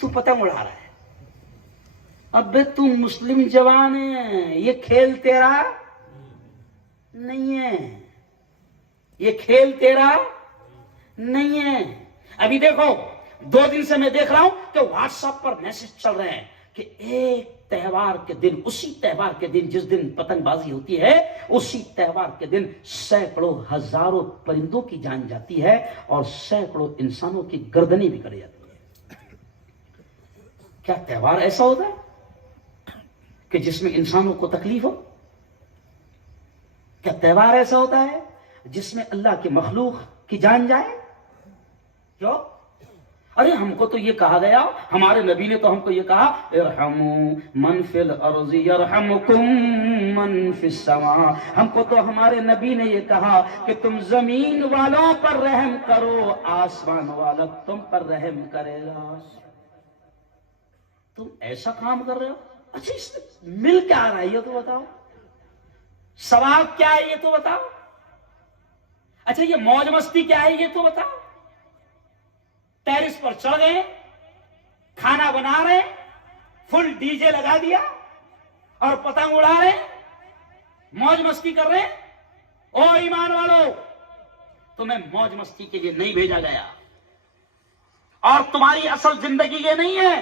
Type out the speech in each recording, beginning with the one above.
تو پتنگ اڑا رہا ہے. ابے تو مسلم جوان ہے, یہ کھیل تیرا نہیں ہے, یہ کھیل تیرا نہیں ہے. ابھی دیکھو 2 دن سے میں دیکھ رہا ہوں کہ واٹس ایپ پر میسج چل رہے ہیں کہ ایک تہوار کے دن, اسی تہوار کے دن جس دن پتنگ بازی ہوتی ہے, اسی تہوار کے دن سینکڑوں ہزاروں پرندوں کی جان جاتی ہے اور سینکڑوں انسانوں کی گردنیں بھی کٹ جاتی ہے. کیا تہوار ایسا ہوتا ہے کہ جس میں انسانوں کو تکلیف ہو؟ کیا تہوار ایسا ہوتا ہے جس میں اللہ کی مخلوق کی جان جائے؟ کیوں؟ ارے ہم کو تو یہ کہا گیا, ہمارے نبی نے تو ہم کو یہ کہا, ارحموا من فی الارض یرحمکم من فی السماء. ہم کو تو ہمارے نبی نے یہ کہا کہ تم زمین والوں پر رحم کرو, آسمان والا تم پر رحم کرے گا. تم ایسا کام کر رہے ہو, اچھا اس میں مل کیا آ رہا ہے یہ تو بتاؤ, ثواب کیا ہے یہ تو بتاؤ, اچھا یہ موج مستی کیا ہے یہ تو بتاؤ. ٹیرس پر چڑھ گئے, کھانا بنا رہے, فل ڈی جے لگا دیا اور پتنگ اڑا رہے, موج مستی کر رہے. او ایمان والو, تمہیں موج مستی کے لیے نہیں بھیجا گیا, اور تمہاری اصل زندگی یہ نہیں ہے.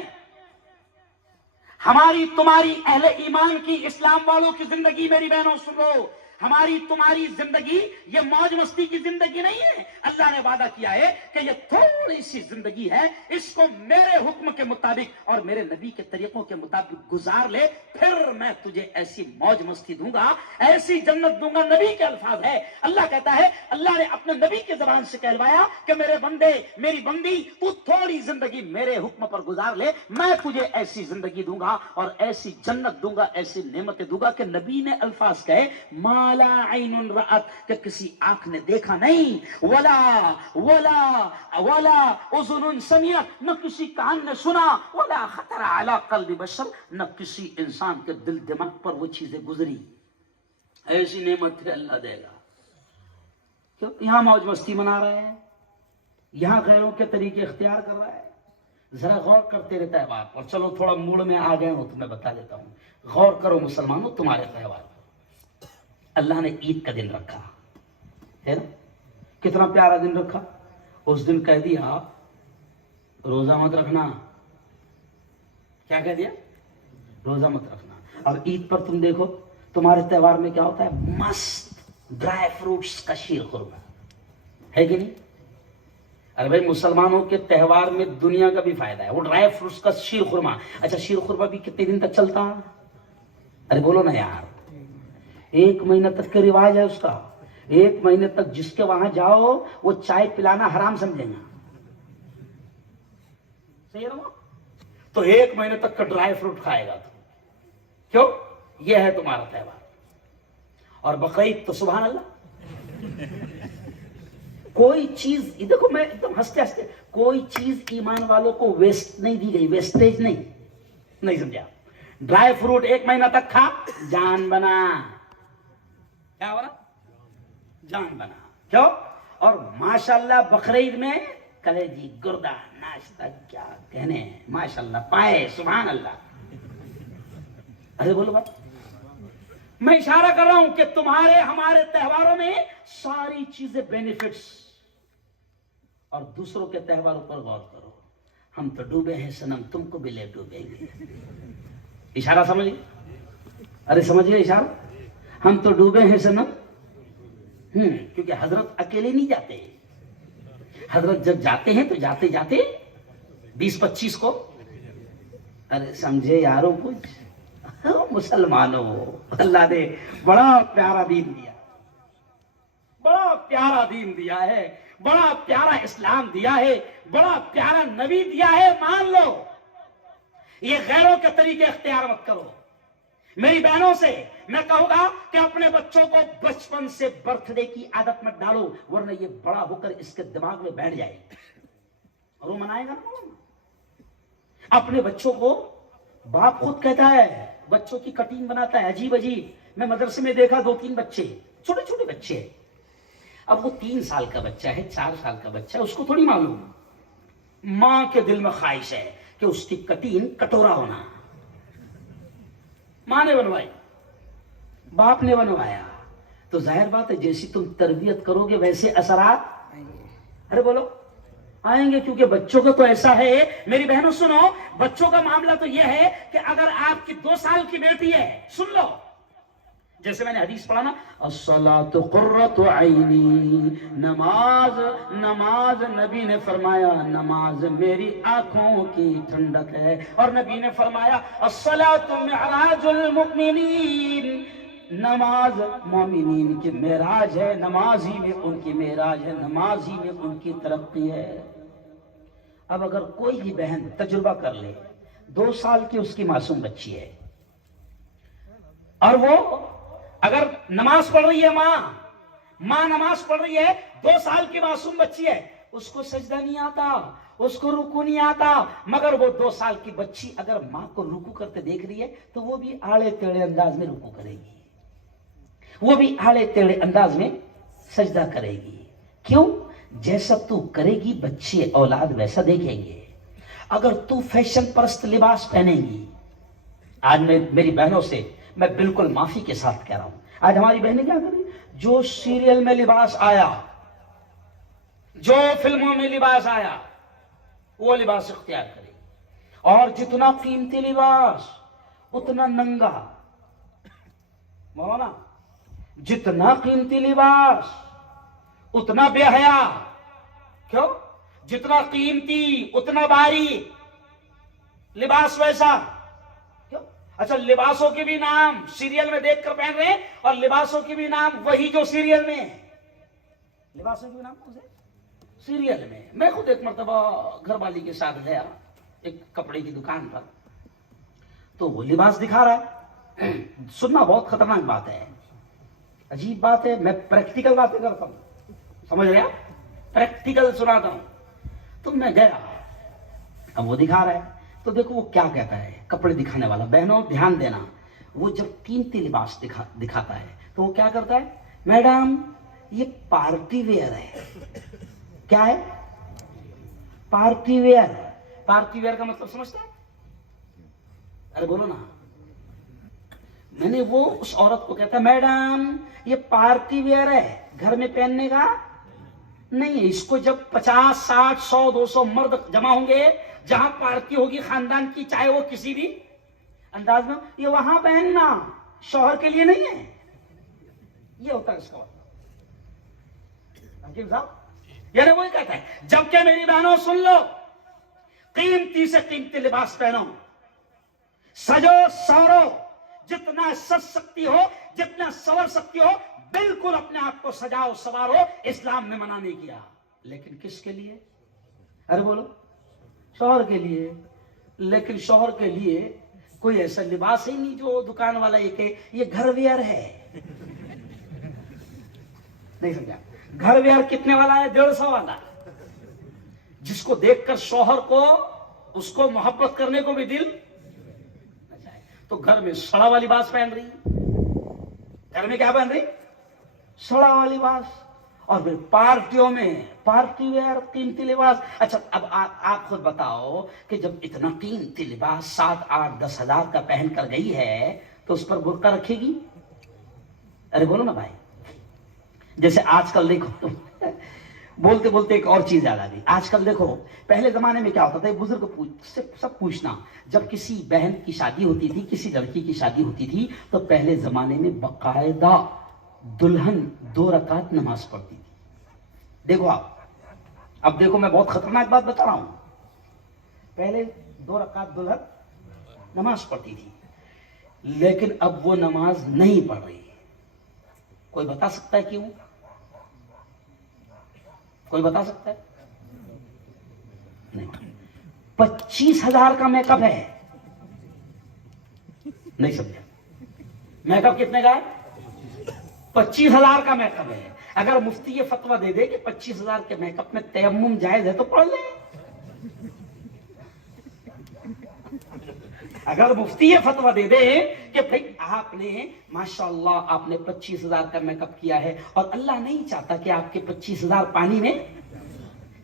ہماری تمہاری اہل ایمان کی, اسلام والوں کی زندگی, میری بہنوں سن لو, ہماری تمہاری زندگی یہ موج مستی کی زندگی نہیں ہے. اللہ نے وعدہ کیا ہے کہ یہ تھوڑی سی زندگی ہے, اس کو میرے حکم کے مطابق اور میرے نبی کے طریقوں کے مطابق گزار لے, پھر میں تجھے ایسی موج مستی دوں گا, ایسی جنت دوں گا. نبی کے الفاظ ہے, اللہ کہتا ہے, اللہ نے اپنے نبی کے زبان سے کہلوایا کہ میرے بندے, میری بندی, تو تھوڑی زندگی میرے حکم پر گزار لے, میں تجھے ایسی زندگی دوں گا اور ایسی جنت دوں گا, ایسی نعمتیں دوں گا کہ نبی نے الفاظ کہے, مالا عین رأت, کہ کسی آنکھ نے دیکھا نہیں, ولا ولا ولا اذن سمعت, نہ کسی کان نے سنا, ولا خطر علی قلب بشر, نہ کسی انسان کے دل دماغ پر وہ چیزیں گزری. ایسی نعمت اللہ دے گا. کیوں یہاں موج مستی منا رہے ہیں, یہاں غیروں کے طریقے اختیار کر رہا ہے. ذرا غور کرتے رہتا ہے بات, اور چلو تھوڑا موڑ میں آ گئے ہو تو میں بتا دیتا ہوں. غور کرو مسلمانوں تمہارے تہوار. اللہ نے عید کا دن رکھا ہے نا, کتنا پیارا دن رکھا. اس دن کہہ دیا روزہ مت رکھنا. کیا کہہ دیا؟ روزہ مت رکھنا. اب عید پر تم دیکھو تمہارے تہوار میں کیا ہوتا ہے, مست ڈرائی فروٹس کا شیر خورما ہے کہ نہیں؟ ارے بھائی مسلمانوں کے تہوار میں دنیا کا بھی فائدہ ہے, وہ ڈرائی فروٹس کا شیر خورما. اچھا شیر خورما بھی کتنے دن تک چلتا؟ ارے بولو نا یار, 1 مہینہ تک کا رواج ہے اس کا. 1 مہینے تک جس کے وہاں جاؤ وہ چائے پلانا حرام سمجھیں گا. صحیح ہے نا؟ تو 1 مہینے تک کا ڈرائی فروٹ کھائے گا تو. کیوں؟ یہ ہے تمہارا تہوار. اور بقرعید تو سبحان اللہ, کوئی چیز دیکھو, میں ایک دم ہنستے ہنستے, کوئی چیز ایمان والوں کو ویسٹ نہیں دی گئی, ویسٹیج نہیں سمجھا. ڈرائی فروٹ 1 مہینہ تک کھا, جان بنا. کیا بنا؟ جان بنا. کیوں؟ اور ماشاءاللہ بقرعید میں کلیجی, گردہ, ناشتہ, کیا کہنے ہیں, ماشاءاللہ پائے, سبحان اللہ. ارے بولو بات, میں اشارہ کر رہا ہوں کہ تمہارے ہمارے تہواروں میں ساری چیزیں بینیفٹس, اور دوسروں کے تہواروں پر غور کرو. ہم تو ڈوبے ہیں صنم, تم کو بھی لے ڈوبیں گے. اشارہ سمجھ, ارے سمجھئے اشارہ, ہم تو ڈوبے ہیں صنم. کیونکہ حضرت اکیلے نہیں جاتے. حضرت جب جاتے ہیں تو جاتے جاتے 20-25 کو, ارے سمجھے یارو, کچھ مسلمانوں, اللہ نے بڑا پیارا دین دیا, بڑا پیارا دین دیا ہے, بڑا پیارا اسلام دیا ہے, بڑا پیارا نبی دیا ہے. مان لو, یہ غیروں کے طریقے اختیار مت کرو. میری بہنوں سے میں کہوں گا کہ اپنے بچوں کو بچپن سے برتھ ڈے کی عادت مت ڈالو, ورنہ یہ بڑا ہو کر اس کے دماغ میں بیٹھ جائے اور وہ منائے گا نا. اپنے بچوں کو باپ خود کہتا ہے, بچوں کی کٹنگ بناتا ہے عجیب عجیب. میں مدرسے میں دیکھا 2-3 بچے, چھوٹے چھوٹے بچے. اب وہ 3 سال کا بچہ ہے, 4 سال کا بچہ ہے, اس کو تھوڑی معلوم. ماں کے دل میں خواہش ہے کہ اس کی کٹین کٹورا ہونا. ماں نے بنوائی, باپ نے بنوایا, تو ظاہر بات ہے جیسی تم تربیت کرو گے ویسے اثرات ارے بولو آئیں گے, کیونکہ بچوں کا تو ایسا ہے. میری بہنوں سنو, بچوں کا معاملہ تو یہ ہے کہ اگر آپ کی 2 سال کی بیٹی ہے, سن لو, جیسے میں نے حدیث پڑھا نا, الصلاۃ قرۃ عینی, نماز نماز نبی نے فرمایا نماز میری آنکھوں کی ٹھنڈک ہے. اور نبی نے فرمایا الصلاۃ معراج المؤمنین, نماز مومنین کی معراج ہے, نماز ہی میں ان کی معراج ہے, نماز ہی میں ان کی ترقی ہے. اب اگر کوئی بھی بہن تجربہ کر لے, 2 سال کی اس کی معصوم بچی ہے, اور وہ اگر نماز پڑھ رہی ہے, ماں نماز پڑھ رہی ہے, 2 سال کی معصوم بچی ہے, اس کو سجدہ نہیں آتا, اس کو رکوع نہیں آتا, مگر وہ 2 سال کی بچی اگر ماں کو رکوع کرتے دیکھ رہی ہے تو وہ بھی آڑے ٹیڑے انداز میں رکوع کرے گی, وہ بھی آڑے ٹیڑے انداز میں سجدہ کرے گی. کیوں؟ جیسا تو کرے گی بچے اولاد ویسا دیکھیں گے. اگر تو فیشن پرست لباس پہنے گی, آج میں میری بہنوں سے میں بالکل معافی کے ساتھ کہہ رہا ہوں, آج ہماری بہنیں کیا کریں, جو سیریل میں لباس آیا, جو فلموں میں لباس آیا, وہ لباس اختیار کرے, اور جتنا قیمتی لباس اتنا ننگا, مولانا جتنا قیمتی لباس اتنا بے حیا. کیوں؟ جتنا قیمتی اتنا باریک, لباس ویسا. کیوں؟ اچھا, لباسوں کے بھی نام سیریل میں دیکھ کر پہن رہے ہیں, اور لباسوں کے بھی نام وہی جو سیریل میں ہے. لباسوں کے بھی نام کون سے سیریل میں. میں خود ایک مرتبہ گھر والی کے ساتھ گیا ایک کپڑے کی دکان پر, تو وہ لباس دکھا رہا ہے. سننا بہت خطرناک بات ہے, عجیب بات ہے, میں پریکٹیکل باتیں کرتا ہوں, سمجھ رہے آپ, پریکٹیکل سناتا ہوں. تو میں گیا, اب وہ دکھا رہا ہے, تو دیکھو وہ کیا کہتا ہے کپڑے دکھانے والا. بہنوں دھیان دینا, وہ جب قیمتی لباس دکھاتا ہے تو وہ کیا کرتا ہے, میڈم یہ پارٹی ویئر ہے. کیا ہے؟ Party wear. پارٹی ویئر کا مطلب سمجھتا ہے؟ ارے بولو نا. میں نے وہ اس عورت کو کہتا, میڈم یہ پارٹی ویئر ہے, گھر میں پہننے کا نہیں ہے. اس کو جب 50 60 100 200 مرد جمع ہوں گے, جہاں پارٹی ہوگی خاندان کی, چاہے وہ کسی بھی انداز میں, یہ وہاں پہننا, شوہر کے لیے نہیں ہے. یہ ہوتا ہے اس کا حکیم صاحب, یعنی وہی کہتا ہے. جبکہ میری بہنوں سن لو, قیمتی سے قیمتی لباس پہنو, سجو سورو, جتنا سج سکتی ہو, جتنا سور سکتی ہو, بالکل اپنے آپ کو سجاؤ سوارو. اسلام نے منع نہیں کیا, لیکن کس کے لیے؟ ارے بولو, شوہر کے لیے. لیکن شوہر کے لیے کوئی ایسا لباس ہی نہیں جو دکان والا یہ کہ یہ گھر ویئر ہے. نہیں سمجھا؟ گھر ویئر کتنے والا ہے؟ 150 والا, جس کو دیکھ کر شوہر کو اس کو محبت کرنے کو بھی دل. تو گھر میں سڑا ہوا لباس پہن رہی, گھر میں کیا پہن رہی؟ سڑا ہوا لباس. اور پھر پارٹیوں میں پارٹی ویئر قیمتی لباس. اچھا اب آپ خود بتاؤ کہ جب اتنا قیمتی لباس 7 8 10 ہزار کا پہن کر گئی ہے تو اس پر برقع رکھے گی؟ ارے بولو نا بھائی. جیسے آج کل دیکھو, بولتے بولتے ایک اور چیز یاد آ گئی. آج کل دیکھو, پہلے زمانے میں کیا ہوتا تھا, بزرگ سب پوچھنا, جب کسی بہن کی شادی ہوتی تھی, کسی لڑکی کی شادی ہوتی تھی, تو پہلے زمانے میں باقاعدہ دلہن 2 رکعت نماز پڑھتی تھی. دیکھو آپ, اب دیکھو میں بہت خطرناک بات بتا رہا ہوں. پہلے 2 رکعت دلہن نماز پڑھتی تھی, لیکن اب وہ نماز نہیں پڑھ رہی. کوئی بتا سکتا ہے کیوں؟ کوئی بتا سکتا ہے؟ نہیں. 25,000 کا میک اپ ہے. نہیں سمجھا؟ میک اپ کتنے کا ہے؟ 25,000 کا میک اپ ہے. اگر مفتی یہ فتویٰ دے دے کہ 25,000 کے میک اپ میں تیمم جائز ہے تو پڑھ لیں. اگر مفتی یہ فتویٰ دے دے کہ بھئی آپ نے ماشاءاللہ آپ نے 25,000 کا میک اپ کیا ہے اور اللہ نہیں چاہتا کہ آپ کے 25,000 پانی میں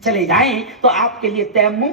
چلے جائیں, تو آپ کے لیے تیمم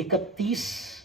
31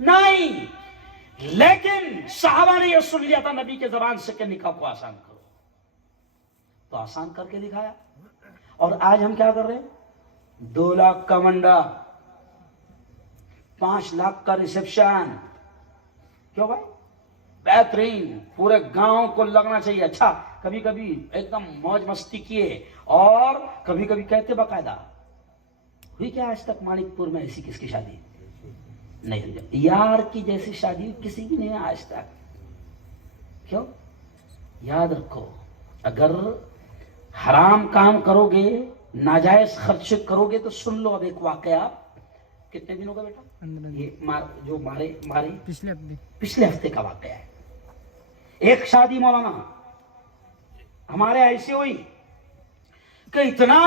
نہیں. لیکن صحابہ نے یہ سن لیا تھا نبی کے زبان سے کہ نکاح کو آسان کرو، تو آسان کر کے دکھایا. اور آج ہم کیا کر رہے ہیں؟ 2 لاکھ کا منڈا، 5 لاکھ کا ریسپشن. کیوں بھائی؟ بہترین، پورے گاؤں کو لگنا چاہیے. اچھا کبھی کبھی ایک دم موج مستی کیے، اور کبھی کبھی کہتے باقاعدہ ہوئی کیا آج تک مانک پور میں ایسی کس کی شادی نہیں؟ یار کی جیسی شادی کسی کی نہیں آج تک. کیوں؟ یاد رکھو، اگر حرام کام کرو گے، ناجائز خرچ کرو گے تو سن لو اب ایک واقعہ. کتنے دنوں کا بیٹا؟ یہ جو مارے پچھلے ہفتے کا واقعہ ہے. ایک شادی مولانا ہمارے ایسی ہوئی کہ اتنا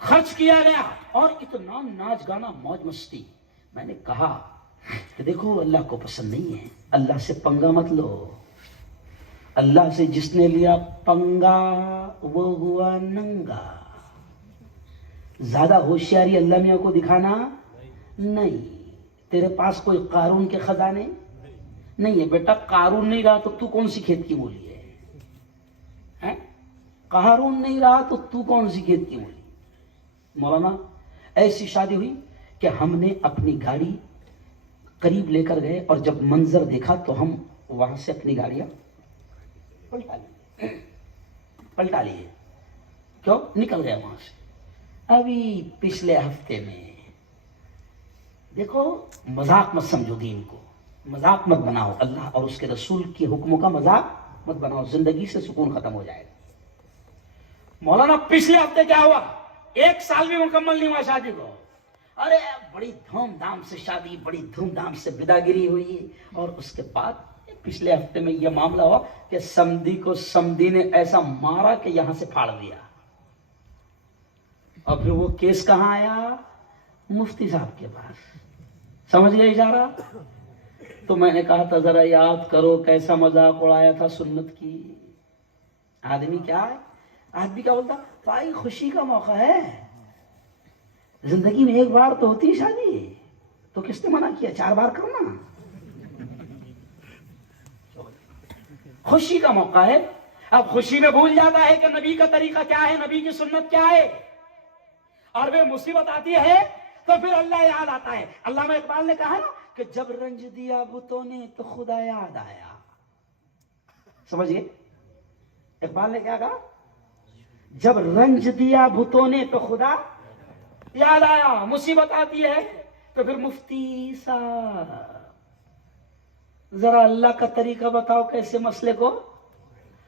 خرچ کیا گیا اور اتنا ناچ گانا موج مستی. میں نے کہا کہ دیکھو اللہ کو پسند نہیں ہے، اللہ سے پنگا مت لو. اللہ سے جس نے لیا پنگا وہ ہوا ننگا. زیادہ ہوشیاری اللہ میاں کو دکھانا نہیں. تیرے پاس کوئی قارون کے خزانے نہیں ہے بیٹا. قارون نہیں رہا تو تو کون سی کھیت کی مولی ہے؟ قارون نہیں رہا تو تو کون سی کھیت کی مولی؟ مولانا ایسی شادی ہوئی کہ ہم نے اپنی گاڑی قریب لے کر گئے، اور جب منظر دیکھا تو ہم وہاں سے اپنی گاڑیاں پلٹا لیے. کیوں؟ نکل گئے وہاں سے. ابھی پچھلے ہفتے میں دیکھو، مذاق مت سمجھو دین کو، مذاق مت بناؤ، اللہ اور اس کے رسول کے حکموں کا مذاق مت بناؤ، زندگی سے سکون ختم ہو جائے گا. مولانا پچھلے ہفتے کیا ہوا؟ 1 سال بھی مکمل نہیں ہوا شادی کو. ارے بڑی دھوم دھام سے شادی، بڑی دھوم دھام سے بداگیری ہوئی، اور اس کے بعد پچھلے ہفتے میں یہ معاملہ ہوا کہ سمدھی کو سمدھی نے ایسا مارا کہ یہاں سے پھاڑ دیا. اور پھر وہ کیس کہاں آیا؟ مفتی صاحب کے پاس. سمجھ گئے اشارہ؟ تو میں نے کہا تھا ذرا یاد کرو کیسا مذاق اڑایا تھا سنت کی. آدمی کیا ہے؟ آدمی کیا بولتا؟ بھائی خوشی کا موقع ہے، زندگی میں 1 بار تو ہوتی ہے شادی، تو کس نے منع کیا 4 بار کرنا؟ خوشی کا موقع ہے. اب خوشی میں بھول جاتا ہے کہ نبی کا طریقہ کیا ہے، نبی کی سنت کیا ہے، اور وہ مصیبت آتی ہے تو پھر اللہ یاد آتا ہے. علامہ اقبال نے کہا نا کہ جب رنج دیا بتوں نے تو خدا یاد آیا. سمجھئے اقبال نے کیا کہا؟ جب رنج دیا بتوں نے تو خدا یاد آیا. مصیبت آتی ہے تو پھر مفتی صاحب ذرا اللہ کا طریقہ بتاؤ کیسے مسئلے کو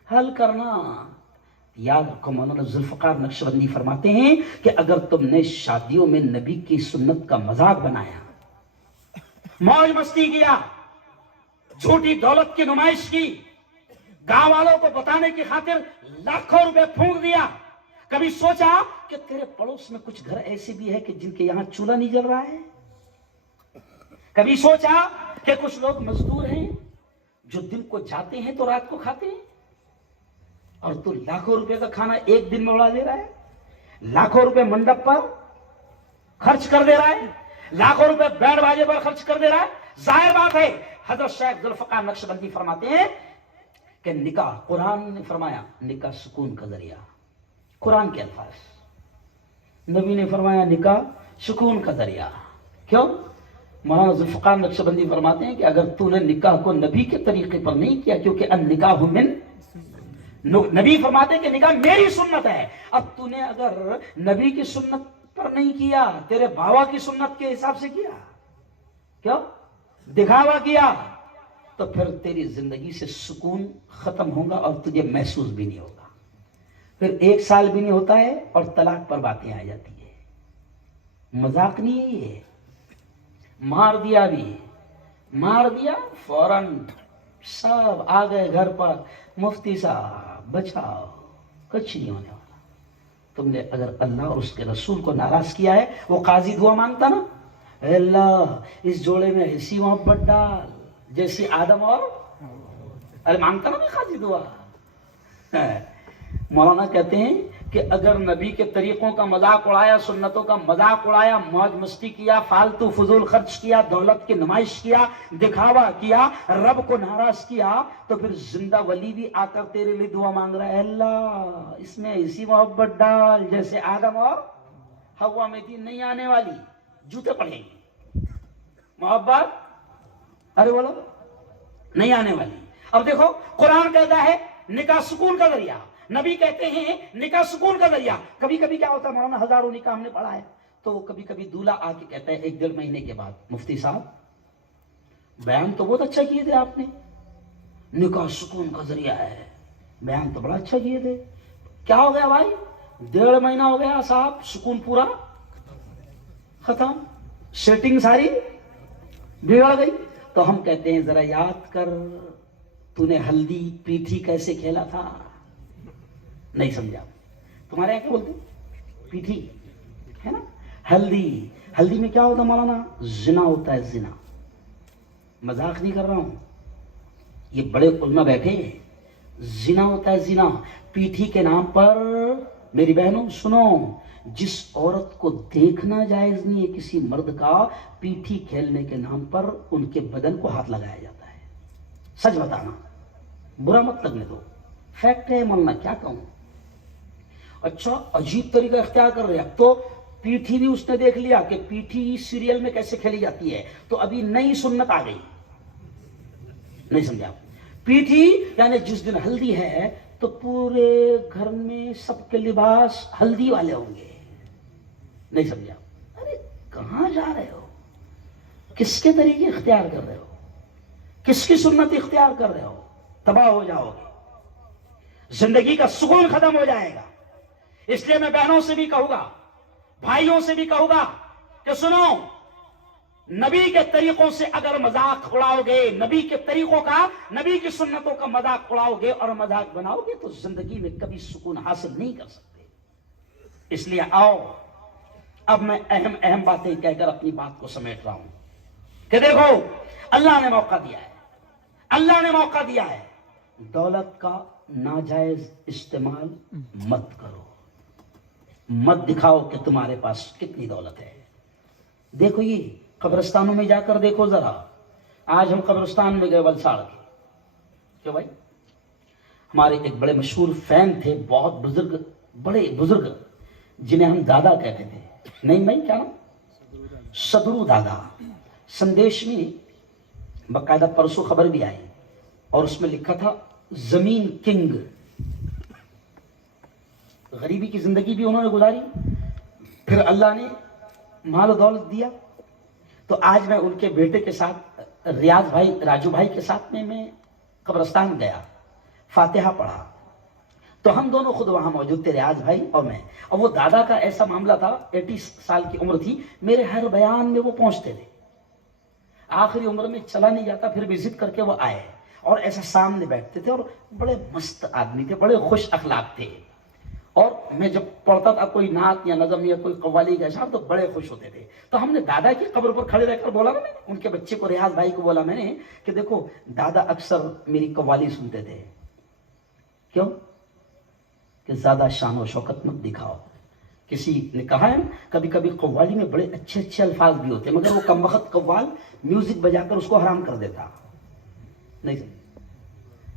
حل کرنا. یاد رکھو، مولانا ذوالفقار نقشبندی فرماتے ہیں کہ اگر تم نے شادیوں میں نبی کی سنت کا مذاق بنایا، موج مستی کیا، جھوٹی دولت کی نمائش کی، گاؤں والوں کو بتانے کی خاطر لاکھوں روپے پھونک دیا، کبھی سوچا کہ تیرے پڑوس میں کچھ گھر ایسے بھی ہے کہ جن کے یہاں چولہا نہیں جل رہا ہے؟ کبھی سوچا کہ کچھ لوگ مزدور ہیں جو دن کو جاتے ہیں تو رات کو کھاتے ہیں، اور تو لاکھوں روپے کا کھانا 1 دن میں اڑا دے رہا ہے، لاکھوں روپے منڈپ پر خرچ کر دے رہا ہے، لاکھوں روپے بینڈ باجے پر خرچ کر دے رہا ہے. ظاہر بات ہے حضرت شیخ ذوالفقار نقشبندی فرماتے ہیں کہ نکاح، قرآن نے فرمایا نکاح سکون کا ذریعہ، قرآن کے الفاظ، نبی نے فرمایا نکاح سکون کا ذریعہ. کیوں؟ مولانا ذوالفقار نقشبندی فرماتے ہیں کہ اگر تو نے نکاح کو نبی کے طریقے پر نہیں کیا، کیونکہ النکاح من، نبی فرماتے ہیں کہ نکاح میری سنت ہے. اب تو نے اگر نبی کی سنت پر نہیں کیا، تیرے بابا کی سنت کے حساب سے کیا، کیوں دکھاوا کیا، تو پھر تیری زندگی سے سکون ختم ہوگا اور تجھے محسوس بھی نہیں ہوگا. پھر 1 سال بھی نہیں ہوتا ہے اور طلاق پر باتیں آ جاتی ہے. مذاق نہیں ہے یہ. مار دیا بھی، مار دیا فوراً سب آ گئے گھر پر، مفتی صاحب بچاؤ، کچھ نہیں ہونے والا. تم نے اگر اللہ اور اس کے رسول کو ناراض کیا ہے، وہ قاضی دعا مانگتا نا، اے اللہ اس جوڑے میں ایسی محبت ڈال جیسی آدم اور، ارے مانگتا نا قاضی دعا. مولانا کہتے ہیں کہ اگر نبی کے طریقوں کا مذاق اڑایا، سنتوں کا مذاق اڑایا، موج مستی کیا، فالتو فضول خرچ کیا، دولت کی نمائش کیا، دکھاوا کیا، رب کو ناراض کیا، تو پھر زندہ ولی بھی آ کر تیرے لیے دعا مانگ رہا ہے، اللہ اس میں ایسی محبت ڈال جیسے آدم اور ہوا میں تھی، نہیں آنے والی، جوتے پڑیں گے محبت، ارے بولو نہیں آنے والی۔ اب دیکھو قرآن کہتا ہے نکاح سکون کا ذریعہ، نبی کہتے ہیں نکاح سکون کا ذریعہ۔ کبھی کبھی کیا ہوتا ہے مولانا، ہزاروں نکاح ہم نے پڑھا ہے، تو کبھی کبھی دولہا آ کے کہتا ہے 1-1.5 مہینے کے بعد، مفتی صاحب بیان تو بہت اچھا کیے تھے آپ نے، نکاح سکون کا ذریعہ ہے، بیان تو بڑا اچھا کیے تھے، کیا ہو گیا بھائی؟ 1.5 مہینہ ہو گیا صاحب، سکون پورا ختم، سیٹنگ ساری بگڑ گئی۔ تو ہم کہتے ہیں ذرا یاد کر، تو نے ہلدی پیٹھی کیسے کھیلا تھا؟ نہیں سمجھا؟ تمہارے یہاں کیا بولتے پیٹھی ہے نا، ہلدی، ہلدی میں کیا ہوتا مولانا؟ زنا ہوتا ہے، زنا، مذاق نہیں کر رہا ہوں، یہ بڑے علماء بیٹھے ہیں، زنا ہوتا ہے، زنا پیٹھی کے نام پر۔ میری بہنوں سنو، جس عورت کو دیکھنا جائز نہیں ہے کسی مرد کا، پیٹھی کھیلنے کے نام پر ان کے بدن کو ہاتھ لگایا جاتا ہے۔ سچ بتانا، برا مت لگنے دو، فیکٹ ہے مولانا، کیا کہوں۔ اچھا عجیب طریقہ اختیار کر رہے ہیں، تو پیٹھی بھی اس نے دیکھ لیا کہ پیٹھی سیریل میں کیسے کھیلی جاتی ہے، تو ابھی نئی سنت آ گئی، نہیں سمجھا؟ پیٹھی یعنی جس دن ہلدی ہے تو پورے گھر میں سب کے لباس ہلدی والے ہوں گے، نہیں سمجھا؟ ارے کہاں جا رہے ہو؟ کس کے طریقے اختیار کر رہے ہو؟ کس کی سنت اختیار کر رہے ہو؟ تباہ ہو جاؤ گے، زندگی کا سکون ختم ہو جائے گا۔ اس لیے میں بہنوں سے بھی کہوں گا، بھائیوں سے بھی کہوں گا کہ سنو، نبی کے طریقوں سے اگر مذاق اڑاؤ گے، نبی کے طریقوں کا، نبی کی سنتوں کا مذاق اڑاؤ گے اور مذاق بناؤ گے، تو زندگی میں کبھی سکون حاصل نہیں کر سکتے۔ اس لیے آؤ، اب میں اہم باتیں کہہ کر اپنی بات کو سمیٹ رہا ہوں کہ دیکھو، اللہ نے موقع دیا ہے، اللہ نے موقع دیا ہے، دولت کا ناجائز استعمال مت کرو، مت دکھاؤ کہ تمہارے پاس کتنی دولت ہے۔ دیکھو یہ قبرستانوں میں جا کر دیکھو ذرا، آج ہم قبرستان میں گئے ولساڑ کے، کیوں بھائی؟ ہمارے ایک بڑے مشہور فین تھے، بہت بزرگ، بڑے بزرگ، جنہیں ہم دادا کہتے تھے، نہیں بھائی کیا نام؟ صدرو دادا۔ سندیش میں باقاعدہ پرسوں خبر بھی آئی اور اس میں لکھا تھا زمین کنگ، غریبی کی زندگی بھی انہوں نے گزاری، پھر اللہ نے مال و دولت دیا۔ تو آج میں ان کے بیٹے کے ساتھ، ریاض بھائی، راجو بھائی کے ساتھ میں قبرستان گیا، فاتحہ پڑھا، تو ہم دونوں خود وہاں موجود تھے، ریاض بھائی اور میں، اور وہ دادا کا ایسا معاملہ تھا، 80 سال کی عمر تھی، میرے ہر بیان میں وہ پہنچتے تھے، آخری عمر میں چلا نہیں جاتا، پھر بھی ضد کر کے وہ آئے اور ایسا سامنے بیٹھتے تھے، اور بڑے مست آدمی تھے، بڑے خوش اخلاق تھے، اور میں جب پڑھتا تھا کوئی نعت یا نظم یا کوئی قوالی کا اشعار تو بڑے خوش ہوتے تھے۔ تو ہم نے دادا کی قبر پر کھڑے رہ کر بولا نا، میں نے ان کے بچے کو، ریاض بھائی کو بولا میں نے کہ دیکھو دادا اکثر میری قوالی سنتے تھے، کیوں کہ زیادہ شان و شوکت مت دکھاؤ۔ کسی نے کہا ہے کبھی کبھی قوالی میں بڑے اچھے اچھے الفاظ بھی ہوتے ہیں، مگر وہ کم وقت قوال میوزک بجا کر اس کو حرام کر دیتا، نہیں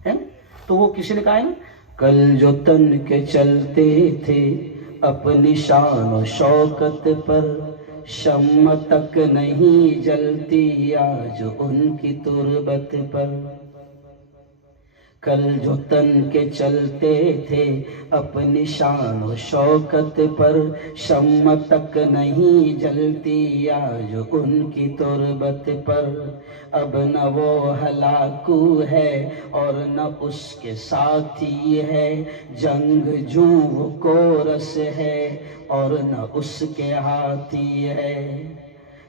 ہے نا؟ تو وہ کسی نے کہا ہے نا، کل جو تن کے چلتے تھے اپنی شان و شوکت پر، شمع تک نہیں جلتی آج ان کی تربت پر۔ کل جو تن کے چلتے تھے اپنی شان و شوکت پر، شمع تک نہیں جلتی آج ان کی تربت پر۔ اب نہ وہ ہلاکو ہے اور نہ اس کے ساتھی ہے، جنگ جو وہ کورس ہے اور نہ اس کے ہاتھی ہے۔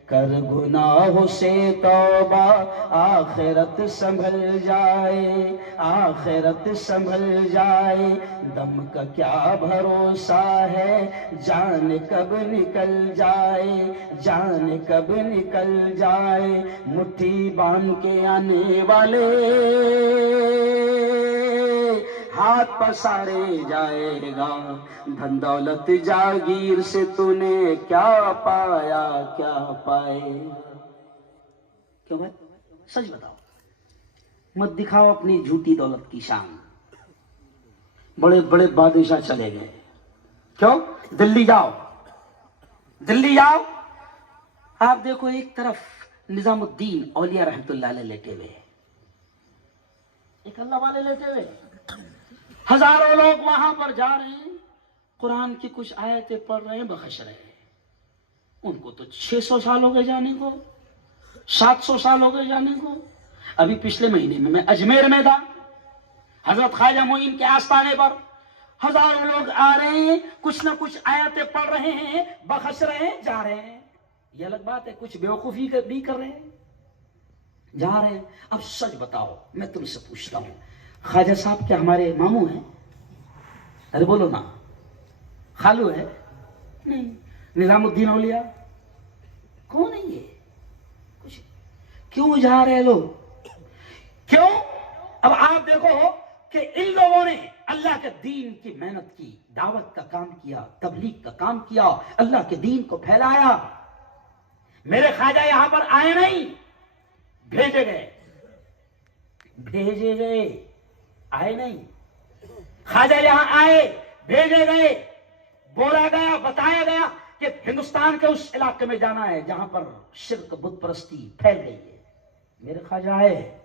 کر گناہ سے توبہ آخرت سنبھل جائے، آخرت سنبھل جائے، دم کا کیا بھروسہ ہے، جان کب نکل جائے، جان کب نکل جائے۔ مٹھی باندھ کے آنے والے ہاتھ پسارے جائے گا، دھن دولت جاگیر سے تو نے کیا پایا کیا پائے. کیوں بھائی سچ بتاؤ، مت دکھاؤ اپنی جھوٹی دولت کی شان. بڑے بڑے بادشاہ چلے گئے، کیوں؟ دلی جاؤ، دلی جاؤ، آپ دیکھو ایک طرف نظام الدین اولیاء رحمت اللہ علیہ لیٹے ہوئے، ایک اللہ والے لیٹے ہوئے، ہزاروں لوگ وہاں پر جا رہے ہیں، قرآن کی کچھ آیتیں پڑھ رہے ہیں، بخش رہے ہیں. ان کو تو 600 سال ہو گئے جانے کو، 700 سال ہو گئے جانے کو. ابھی پچھلے مہینے میں اجمیر میں تھا، حضرت خواجہ معین کے آستانے پر ہزاروں لوگ آ رہے ہیں، کچھ نہ کچھ آیتیں پڑھ رہے ہیں، بخش رہے ہیں، جا رہے ہیں. یہ الگ بات ہے کچھ بیوقوفی بھی کر رہے ہیں، جا رہے ہیں. اب سچ بتاؤ، میں تم سے پوچھتا ہوں، خواجہ صاحب کیا ہمارے ماموں ہیں؟ ارے بولو نا. خالو ہے؟ نہیں. نظام الدین اولیاء کون ہے یہ؟ کچھ. کیوں جا رہے لوگ؟ کیوں؟ اب آپ دیکھو کہ ان لوگوں نے اللہ کے دین کی محنت کی، دعوت کا کام کیا، تبلیغ کا کام کیا، اللہ کے دین کو پھیلایا. میرے خواجہ یہاں پر آئے نہیں، بھیجے گئے، بھیجے گئے، آئے نہیں. خواجہ یہاں آئے، بھیجے گئے، بولا گیا، بتایا گیا کہ ہندوستان کے اس علاقے میں جانا ہے جہاں پر شرک بت پرستی پھیل گئی ہے. میرے خواجہ آئے،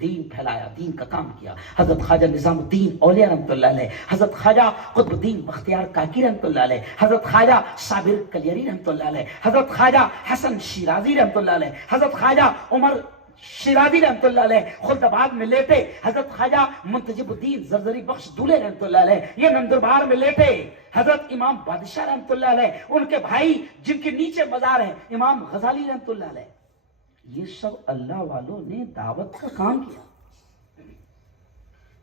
دین پھیلایا، دین کا کام کیا. حضرت خواجہ نظام الدین اولیاء رحمت اللہ علیہ، حضرت خواجہ قطب الدین بختیار کاکی رحمت اللہ علیہ، حضرت خواجہ صابر کلیری رحمت اللہ علیہ، حضرت خواجہ حسن شیرازی رحمت اللہ علیہ، حضرت خواجہ عمر شیرازی رحمت اللہ علیہ خلد آباد میں لیٹے، حضرت خواجہ منتجب الدین زرزری بخش دولے رحمت اللہ علیہ یہ نندربار میں لیٹے، حضرت امام بادشاہ رحمت اللہ علیہ، ان کے بھائی جن کے نیچے مزار ہے امام غزالی رحمت اللہ علیہ. یہ سب اللہ والوں نے دعوت کا کام کیا،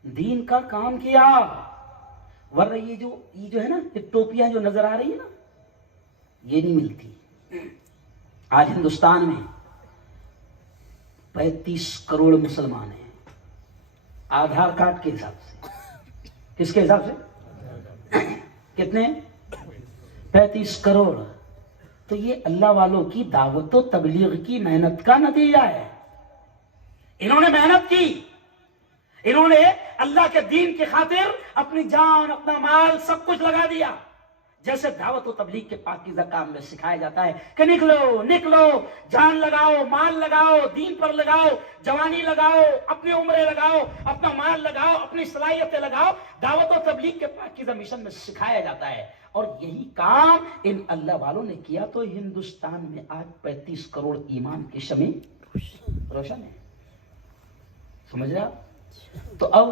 دین کا کام کیا. ورنہ یہ جو ہے نا، یہ ٹوپیاں جو نظر آ رہی ہیں نا، یہ نہیں ملتی. آج ہندوستان میں 35 کروڑ مسلمان ہیں، آدھار کارڈ کے حساب سے. کس کے حساب سے؟ کتنے؟ 35 کروڑ. تو یہ اللہ والوں کی دعوت و تبلیغ کی محنت کا نتیجہ ہے. انہوں نے محنت کی، انہوں نے اللہ کے دین کی خاطر اپنی جان، اپنا مال، سب کچھ لگا دیا. جیسے دعوت و تبلیغ کے پاکیزہ کام میں سکھایا جاتا ہے کہ نکلو نکلو، جان لگاؤ، مال لگاؤ، دین پر لگاؤ، جوانی لگاؤ، اپنی عمریں لگاؤ، اپنا مال لگاؤ، اپنی صلاحیتیں لگاؤ. دعوت و تبلیغ کے پاکیزہ مشن میں سکھایا جاتا ہے. اور یہی کام ان اللہ والوں نے کیا تو ہندوستان میں آج 35 کروڑ ایمان کی شمع روشن ہے. سمجھ رہا؟ تو اب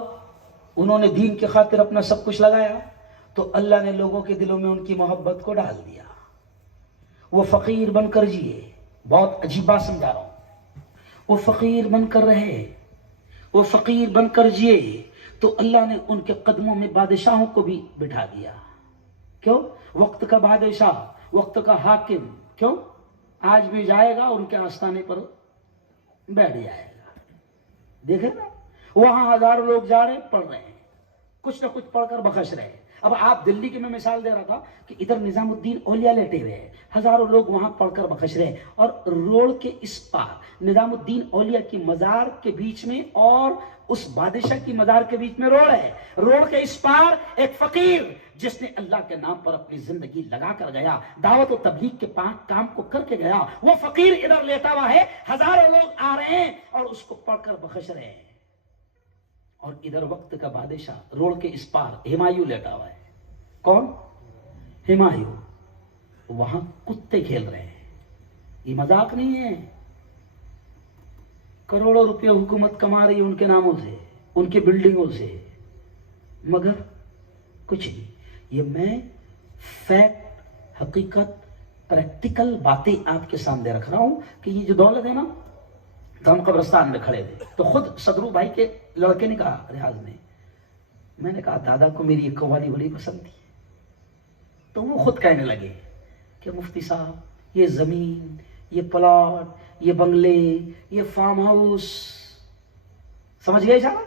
انہوں نے دین کی خاطر اپنا سب کچھ لگایا تو اللہ نے لوگوں کے دلوں میں ان کی محبت کو ڈال دیا. وہ فقیر بن کر جیے. بہت عجیب بات سمجھا رہا ہوں. وہ فقیر بن کر رہے، وہ فقیر بن کر جیے تو اللہ نے ان کے قدموں میں بادشاہوں کو بھی بٹھا دیا. کیوں؟ وقت کا بادشاہ، وقت کا حاکم. کیوں؟ آج بھی جائے گا ان کے آستانے پر بیٹھ جائے گا. دیکھیں نا، وہاں ہزاروں لوگ جا رہے ہیں، پڑھ رہے ہیں، کچھ نہ کچھ پڑھ کر بخش رہے ہیں. اب آپ دلی کی میں مثال دے رہا تھا کہ ادھر نظام الدین اولیاء لیٹے ہوئے ہیں، ہزاروں لوگ وہاں پڑھ کر بخش رہے ہیں، اور روڈ کے اس پار نظام الدین اولیاء کی مزار کے بیچ میں اور اس بادشاہ کی مزار کے بیچ میں روڈ ہے. روڈ کے اس پار ایک فقیر جس نے اللہ کے نام پر اپنی زندگی لگا کر گیا، دعوت و تبلیغ کے کام کو کر کے گیا، وہ فقیر ادھر لیٹا ہوا ہے، ہزاروں لوگ آ رہے ہیں اور اس کو پڑھ کر بخش رہے ہیں. اور ادھر وقت کا بادشاہ روڈ کے اس پار ہمایوں لیٹا ہوا ہے. کون؟ ہمایوں. وہاں کتے کھیل رہے ہیں. یہ مذاق نہیں ہے. کروڑوں روپے حکومت کما رہی ہے ان کے ناموں سے، ان کی بلڈنگوں سے، مگر کچھ نہیں. یہ میں فیکٹ، حقیقت، پریکٹیکل باتیں آپ کے سامنے رکھ رہا ہوں کہ یہ جو دولت ہے نا، تو ہم قبرستان میں کھڑے تھے تو خود صدرو بھائی کے لڑکے نے کہا ریاض میں نے کہا دادا کو میری یہ قوالی بڑی پسند تھی. تو وہ خود کہنے لگے کہ مفتی صاحب یہ زمین، یہ پلاٹ، یہ بنگلے، یہ فارم ہاؤس، سمجھ گئے صاحب،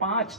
5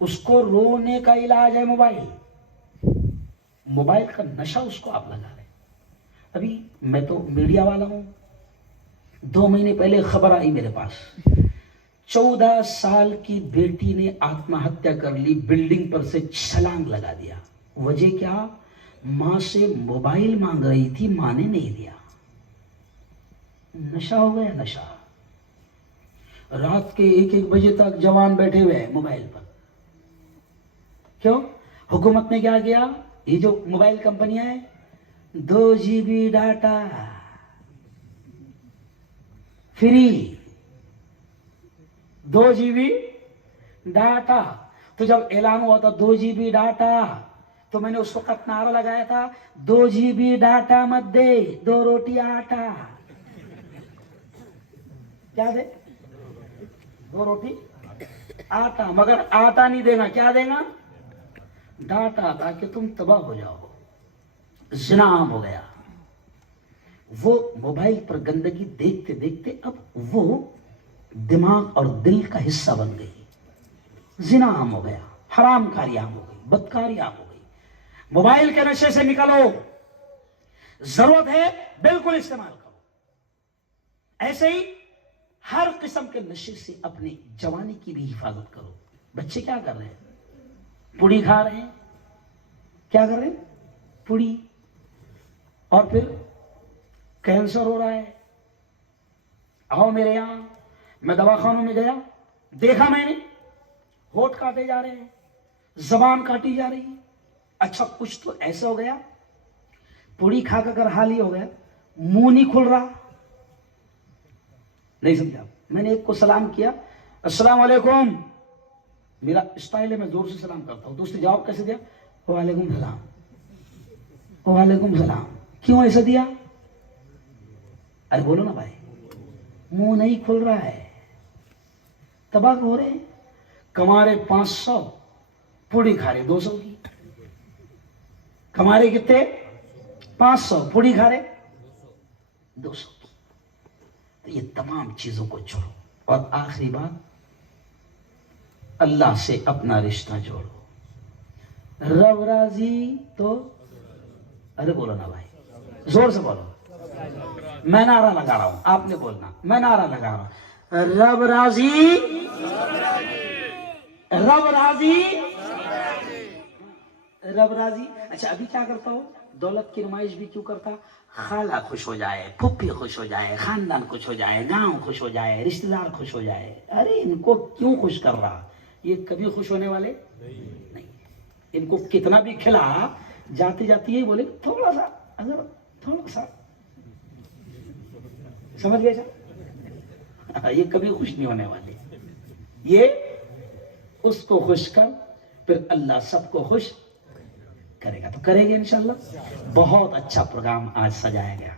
اس کو رونے کا علاج ہے موبائل. موبائل کا نشہ اس کو آپ لگا رہے. ابھی میں تو میڈیا والا ہوں, 2 مہینے پہلے خبر آئی میرے پاس, 14 سال کی بیٹی نے آتما ہتیا کر لی, بلڈنگ پر سے چھلانگ لگا دیا. وجہ کیا؟ ماں سے موبائل مانگ رہی تھی, ماں نے نہیں دیا. نشہ ہو گیا نشہ. رات کے 1 بجے تک جوان بیٹھے ہوئے ہیں موبائل پر. کیوں؟ حکومت نے کیا کیا؟ یہ جو موبائل کمپنیاں ہیں, 2 GB data free, 2 GB data. تو جب اعلان ہوا تھا 2 GB ڈاٹا, تو میں نے اس وقت نعرہ لگایا تھا, 2 GB ڈاٹا مت دے, 2 روٹی آٹا. کیا دے؟ 2 روٹی آٹا. مگر آٹا نہیں دینا, کیا دینا؟ ڈاٹا, تاکہ تم تباہ ہو جاؤ. زنا عام ہو گیا. وہ موبائل پر گندگی دیکھتے دیکھتے اب وہ دماغ اور دل کا حصہ بن گئی. زنا عام ہو گیا, حرام کاری عام ہو گئی, بدکاری عام ہو گئی. موبائل کے نشے سے نکلو, ضرورت ہے بالکل استعمال کرو. ایسے ہی ہر قسم کے نشے سے اپنی جوانی کی بھی حفاظت کرو. بچے کیا کر رہے ہیں؟ پوڑی کھا رہے ہیں. کیا کر رہے ہیں؟ پوڑی. اور پھر کینسر ہو رہا ہے. آؤ میرے یہاں, میں دواخانوں میں گیا, دیکھا میں نے, ہونٹ کاٹے جا رہے ہیں, زبان کاٹی جا رہی ہے. اچھا کچھ تو ایسا ہو گیا, پوڑی کھا کر حال ہی ہو گیا, منہ نہیں کھل رہا. نہیں سمجھا؟ میں نے ایک کو سلام کیا, السلام علیکم. میرا اسٹائل ہے, میں زور سے سلام کرتا ہوں. تو اس نے جواب کیسے دیا؟ وعلیکم السلام. وعلیکم السلام. کیوں ایسا دیا؟ ارے بولو نا بھائی, منہ نہیں کھل رہا ہے, تباہ ہو رہے ہیں. کمارے 500, پوڑی کھا رہے 200 کی. کمارے کتنے؟ 500, پوڑی کھا رہے 200 کی. تو یہ تمام چیزوں کو چھوڑو. اور آخری بات, اللہ سے اپنا رشتہ جوڑو. رب راضی تو, ارے بولو نا بھائی, زور سے بولو. میں نعرہ لگا رہا ہوں, آپ نے بولنا. میں نعرہ لگا رہا ہوں, رب راضی, رب راضی, رب راضی. اچھا ابھی کیا کرتا ہوں؟ دولت کی نمائش بھی کیوں کرتا؟ خالہ خوش ہو جائے, پھپھی خوش ہو جائے, خاندان خوش ہو جائے, گاؤں خوش ہو جائے, رشتہ دار خوش ہو جائے. ارے ان کو کیوں خوش کر رہا؟ یہ کبھی خوش ہونے والے نہیں. ان کو کتنا بھی کھلا, جاتے جاتے یہ بولے تھوڑا سا, اگر تھوڑا سا, سمجھ گئے سر؟ یہ کبھی خوش نہیں ہونے والے. یہ اس کو خوش کر, پھر اللہ سب کو خوش کرے گا. تو کرے گے انشاءاللہ. بہت اچھا پروگرام آج سجایا گیا.